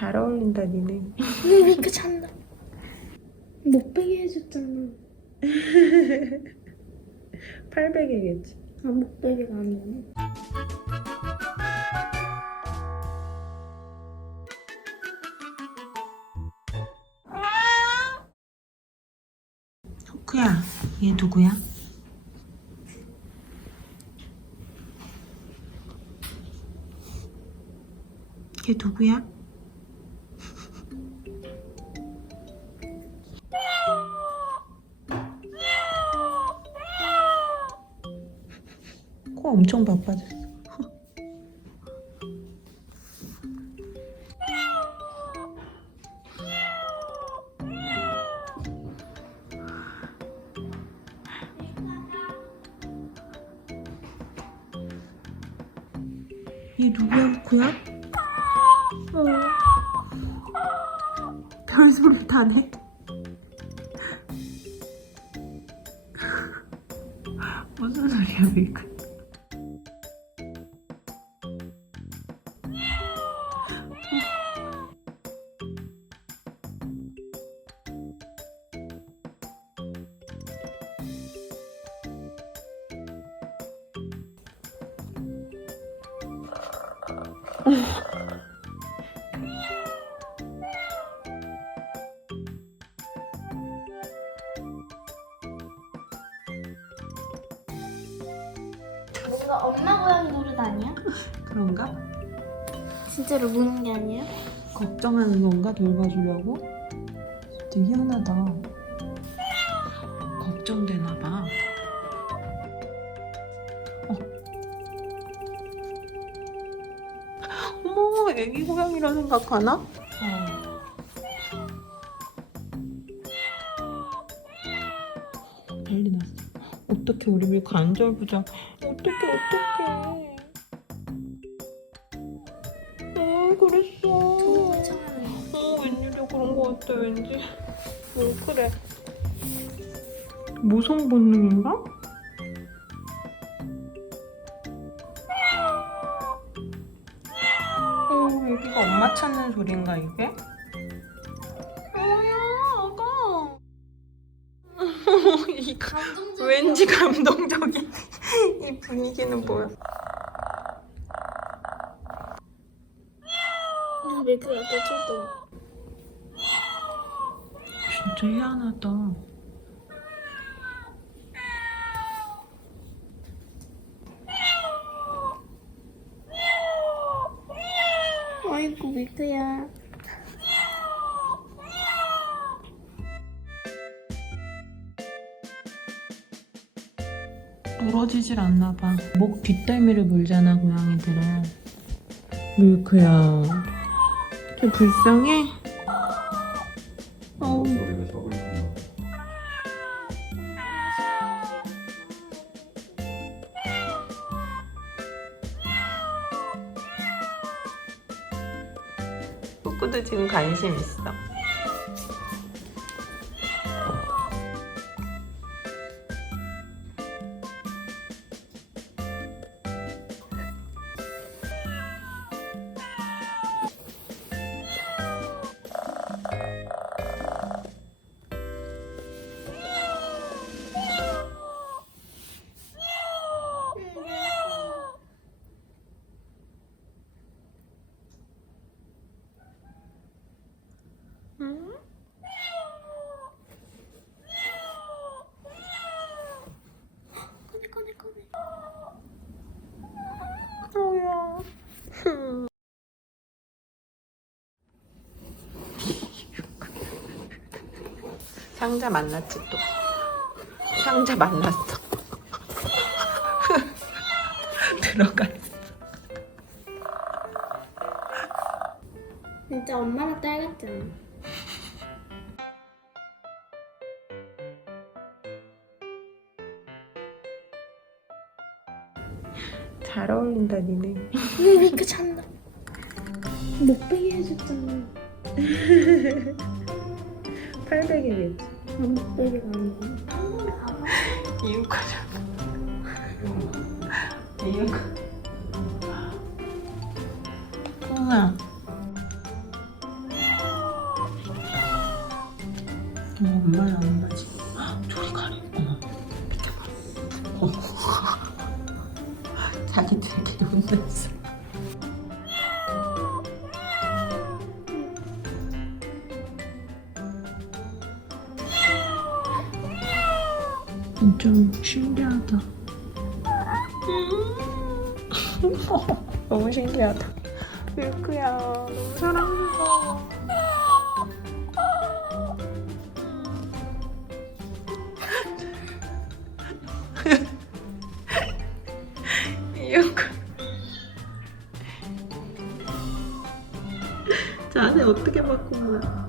잘 어울린다 니네 미크 찬다. 못 빼게 해줬잖아. 800이겠지 아, 못 빼게가 아니네. 호크야 얘 누구야? 얘 누구야? 코 엄청 바빠졌어 얘 누구야 호크야? 어. 별소리 다네 무슨 소리야 밀크 뭔가 엄마 고양이 노릇 아니야? 그런가? 진짜로 무는 게 아니야? 걱정하는 건가 돌봐주려고? 되게 희한하다. 걱정되나 봐. 어. 어머, 애기 고양이라 생각하나? 어. 난리 났어. 어떻게 우리 밀크 안 절 부자. 어떻게 어떻게. 아, 그랬어. 어, 웬일이야 그런 거 같아 왠지 왜 그래 모성 본능인가? 여기가 엄마 찾는 소린가 이게? 뭐야 아가 이 가- 감동적. 왠지 감동적인 이 분위기는 뭐야 밀크 약간 쳐도. 진짜 희한하다 부러지질 않나 봐. 목 뒷덜미를 물잖아, 고양이들은. 밀크야. 좀 불쌍해? 어우, 머리가 서글프나 꾸꾸도 지금 관심 있어. 상자 만났지 또. 상자 만났어. 들어갔어. 진짜 엄마랑 딸 같잖아. 잘 어울린다 니네. 밀크 찬다. 못 빼게 해줬잖아. 800이겠지. 300이 아니고. 이웃과자. 이웃과. 성우야. 엄마야, 엄마지. 둘이 가리. 어머. 밑에 봐. 자기들끼리 혼났어. 좀 신기하다. 너무 신기하다. 밀크야 너무 사랑스러워 자네 어떻게 바꾼 거야?